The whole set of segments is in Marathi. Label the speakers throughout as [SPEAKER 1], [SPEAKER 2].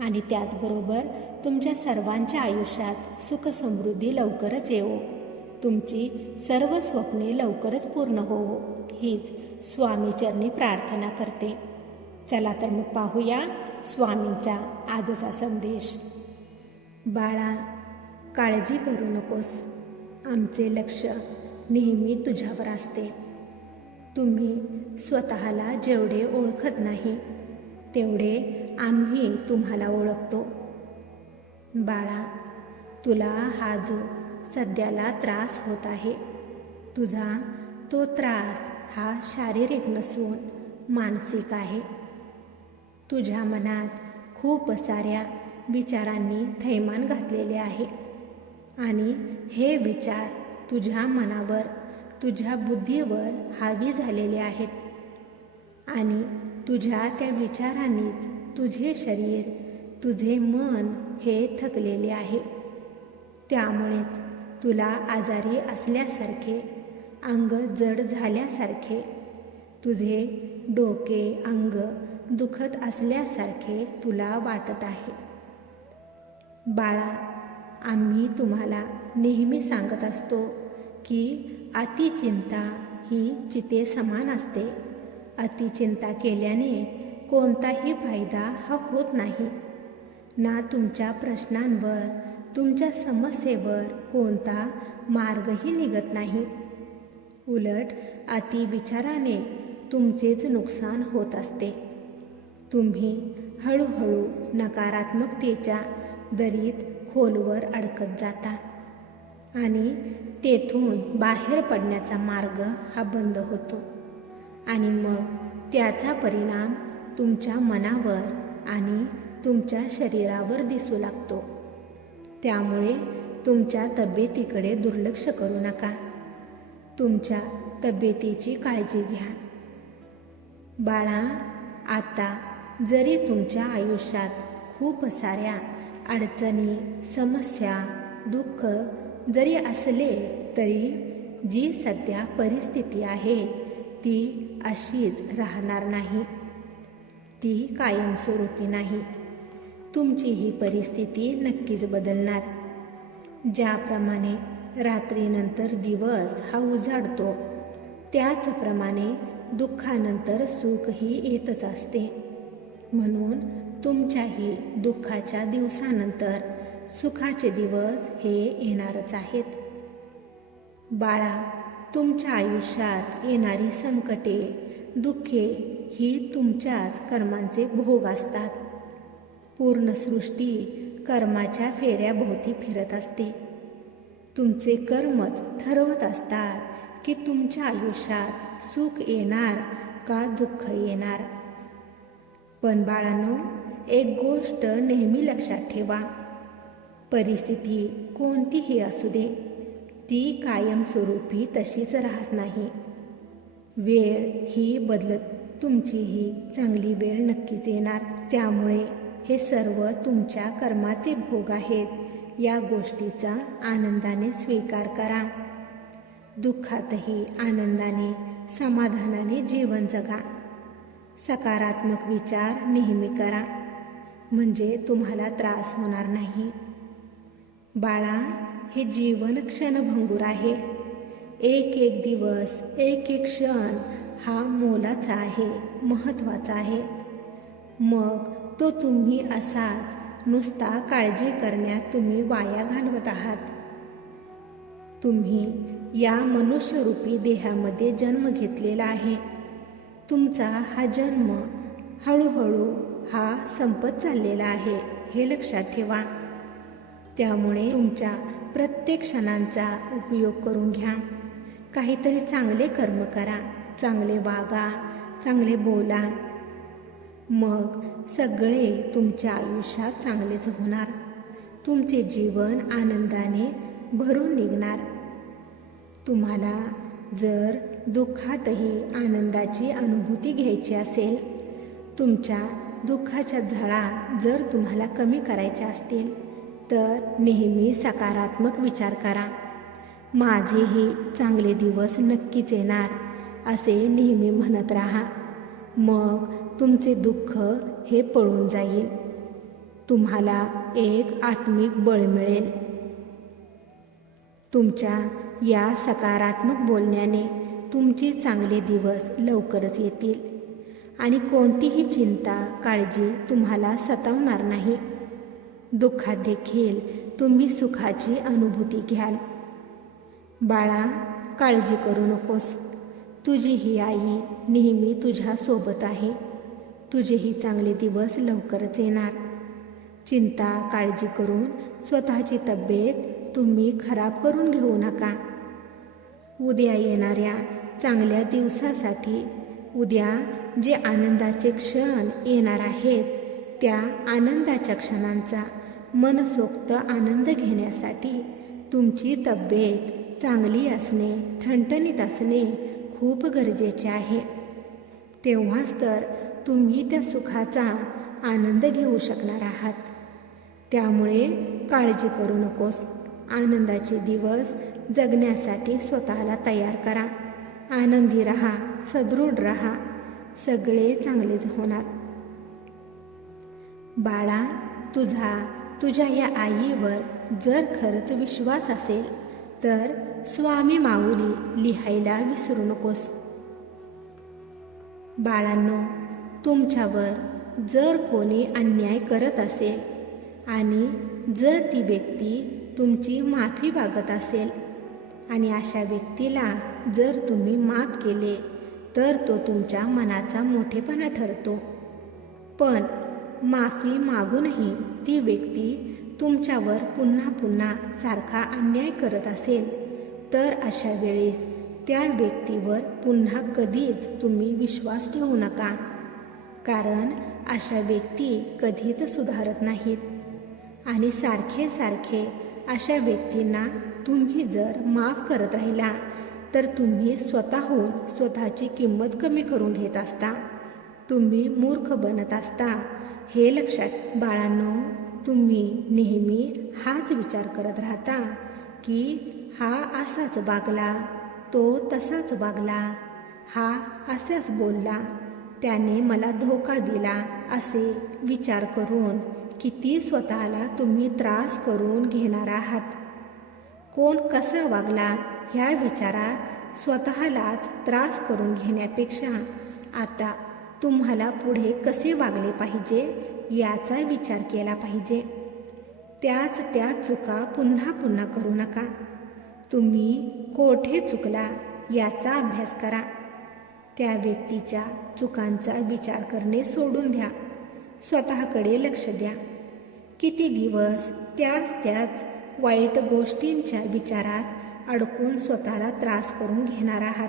[SPEAKER 1] आणि त्याचबरोबर तुमच्या सर्वांच्या आयुष्यात सुखसमृद्धी लवकरच येवो. तुमची सर्व स्वप्ने लवकरच पूर्ण होवो हीच स्वामीचरणी प्रार्थना करते. चला तर मग पाहूया स्वामींचा आजचा संदेश. बाळा काळजी करू नकोस. आमचे लक्ष नेहमी तुझ्यावर असते. तुम्ही स्वतःला जेवढे ओळखत नाही तेवढे आम्ही तुम्हाला ओळखतो. बाळा तुला हा जो सध्याला त्रास होत आहे तुझा तो त्रास हा शारीरिक नसून मानसिक आहे. तुझ्या मनात खूप साऱ्या विचारांनी थैमान घातलेले आहे आणि हे विचार तुझ्या मनावर तुझ्या बुद्धीवर हावी झालेले आहेत आणि तुझ्या त्या विचारांनीच तुझे शरीर तुझे मन हे थकलेले आहे. त्यामुळेच तुला आजारी असल्यासारखे अंग जड झाल्यासारखे तुझे डोके अंग दुखत असल्यासारखे तुला वाटत आहे. बाळा आम्ही तुम्हाला नेहमी सांगत असतो की अतिचिंता ही चिते समान असते. अतिचिंता केल्याने कोणताही फायदा हा होत नाही. ना तुमच्या प्रश्नांवर तुमच्या समस्येवर कोणता मार्गही निघत नाही. उलट अतिविचाराने तुमचेच नुकसान होत असते. तुम्ही हळूहळू नकारात्मकतेच्या दरीत खोलवर अडकत जाता आणि तेथून बाहेर पडण्याचा मार्ग हा बंद होतो आणि मग त्याचा परिणाम तुमच्या मनावर आणि तुमच्या शरीरावर दिसू लागतो. त्यामुळे तुमच्या तब्येतीकडे दुर्लक्ष करू नका. तुमच्या तब्येतीची काळजी घ्या. बाळा आता जरी तुमच्या आयुष्यात खूप साऱ्या अडचणी समस्या दुःख जरी असले तरी जी सध्या परिस्थिती आहे ती अशीच राहणार नाही. ती कायमस्वरूपी नाही. तुमची ही परिस्थिती नक्कीच बदलणार. ज्याप्रमाणे रात्रीनंतर दिवस हा उजाडतो त्याचप्रमाणे दुःखानंतर सुखही येतच असते. म्हणून तुमच्याही दुःखाच्या दिवसानंतर सुखाचे दिवस हे येणारच आहेत. बाळा तुमच्या आयुष्यात येणारी संकटे दुःखे ही तुमच्याच कर्मांचे भोग असतात. पूर्ण सृष्टी कर्माच्या फेऱ्याभोवती फिरत असते. तुमचे कर्मच ठरवत असतात की तुमच्या आयुष्यात सुख येणार का दुःख येणार. पण बाळांनो एक गोष्ट नेहमी लक्षात ठेवा. परिस्थिती कोणतीही असू दे ती कायमस्वरूपी तशीच राहत नाही. वेळ ही बदलत तुमचीही चांगली वेळ नक्कीच येणार. त्यामुळे हे सर्व तुमच्या कर्माचे भोग आहेत. या गोष्टीचा आनंदाने स्वीकार करा. दुःखातही आनंदाने समाधानाने जीवन जगा. सकारात्मक विचार नेहमी करा. म्हणजे तुम्हाला त्रास होणार नाही. बाळा हे जीवन क्षणभंगूर आहे. एक एक दिवस एक एक क्षण हा मोलाचा आहे महत्त्वाचा आहे. मग तो तुम्ही असाच नुसता काळजी करण्यात तुम्ही वाया घालवत आहात. तुम्ही या मनुष्यरूपी देहामध्ये जन्म घेतलेला आहे. तुमचा हा जन्म हळूहळू हा संपत चाललेला आहे हे लक्षात ठेवा. त्यामुळे तुमच्या प्रत्येक क्षणांचा उपयोग करून घ्या. काहीतरी चांगले कर्म करा. चांगले वागा चांगले बोला. मग सगळे तुमच्या आयुष्यात चांगलेच होणार. तुमचे जीवन आनंदाने भरून निघणार. तुम्हाला जर दुःखातही आनंदाची अनुभूती घ्यायची असेल तुमच्या दुःखाच्या झळा जर तुम्हाला कमी करायच्या असतील तर नेहमी सकारात्मक विचार करा. माझेही चांगले दिवस नक्कीच येणार. असे नेहमी म्हणत राहा. मग तुमचे दुःख हे पळून जाईल. तुम्हाला एक आत्मिक बळ मिळेल. तुमच्या या सकारात्मक बोलण्याने तुमचे चांगले दिवस लवकरच येतील. आणि कोणतीही चिंता काळजी तुम्हाला सतावणार नाही. दुःखात देखील तुम्ही सुखाची अनुभूती घ्याल. बाळा काळजी करू नकोस. तुझी ही आई नेहमी तुझ्या सोबत आहे. तुझेही चांगले दिवस लवकरच येणार. चिंता काळजी करून स्वतःची तब्येत तुम्ही खराब करून घेऊ नका. उद्या येणाऱ्या चांगल्या दिवसासाठी उद्या जे आनंदाचे क्षण येणार आहेत त्या आनंदाच्या क्षणांचा मनसोक्त आनंद घेण्यासाठी तुमची तब्येत चांगली असणे ठणठणीत असणे खूप गरजेचे आहे. तेव्हाच तर तुम्ही त्या सुखाचा आनंद घेऊ शकणार आहात. त्यामुळे काळजी करू नकोस. आनंदाचे दिवस जगण्यासाठी स्वतःला तयार करा. आनंदी राहा सदृढ राहा. सगळे चांगलेच होणार. बाळा तुझा तुझ्या या आईवर जर खरंच विश्वास असेल तर स्वामी माऊली लिहायला विसरू नकोस. बाळांनो तुमच्यावर जर कोणी अन्याय करत असेल आणि जर ती व्यक्ती तुमची माफी मागत असेल आणि अशा व्यक्तीला जर तुम्ही माफ केले तर तो तुमच्या मनाचा मोठेपणा ठरतो. पण माफी मागूनही ती व्यक्ती तुमच्यावर पुन्हा पुन्हा सारखा अन्याय करत असेल तर अशा वेळेस त्या व्यक्तीवर पुन्हा कधीच तुम्ही विश्वास ठेवू नका. कारण अशा व्यक्ती कधीच सुधारत नाहीत. आणि सारखे सारखे अशा व्यक्तींना तुम्ही जर माफ करत राहिला तर तुम्ही स्वतःहून स्वतःची किंमत कमी करून घेत असता. तुम्ही मूर्ख बनत असता. हे लक्षात बाळांनो तुम्ही नेहमी हाच विचार करत राहता की हा असाच वागला तो तसाच वागला हा असाच बोलला त्याने मला धोका दिला असे विचार करून किती स्वतःला तुम्ही त्रास करून घेणार आहात? कोण कसा वागला ह्या विचारात स्वतःलाच त्रास करून घेण्यापेक्षा? आता तुम्हाला पुढे कसे वागले पाहिजे याचा विचार केला पाहिजे. त्याच त्या चुका पुन्हा पुन्हा करू नका. तुम्ही कोठे चुकला याचा अभ्यास करा. त्या व्यक्तीच्या चुकांचा विचार करणे सोडून द्या. स्वतःकडे लक्ष द्या. किती दिवस त्याच त्याच वाईट गोष्टींच्या विचारात अडकून स्वतःला त्रास करून घेणार आहात.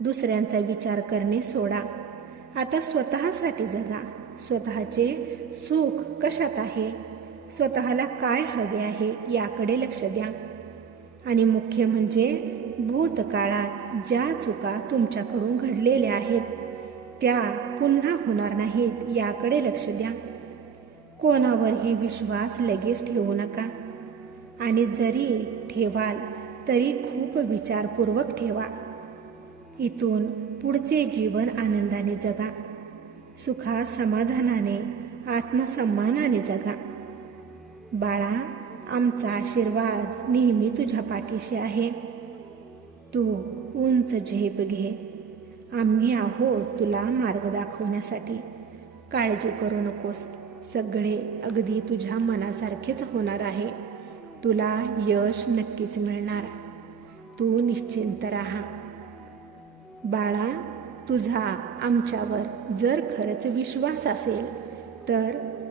[SPEAKER 1] दुसऱ्यांचा विचार करणे सोडा. आता स्वतःसाठी जगा. स्वतःचे सुख कशात आहे? स्वतःला काय हवे आहे याकडे लक्ष द्या. आणि मुख्य म्हणजे भूतकाळात ज्या चुका तुमच्याकडून घडलेल्या आहेत त्या पुन्हा होणार नाहीत याकडे लक्ष द्या. कोणावरही विश्वास लगेच ठेवू नका. आणि जरी ठेवाल तरी खूप विचारपूर्वक ठेवा. इथून पुढचे जीवन आनंदाने जगा. सुखा समाधानाने आत्मसन्मानाने जगा. बाळा आमचा आशीर्वाद नेहमी तुझ्या पाठीशी आहे. तू उंच झेप घे. आम्ही आहोत तुला मार्ग दाखवण्यासाठी. काळजी करू नकोस. सगळे अगदी तुझ्या मनासारखेच होणार आहे. तुला यश नक्कीच मिळणार. तू निश्चिंत राहा. बाळा तुझा आमच्यावर जर खरंच विश्वास असेल तर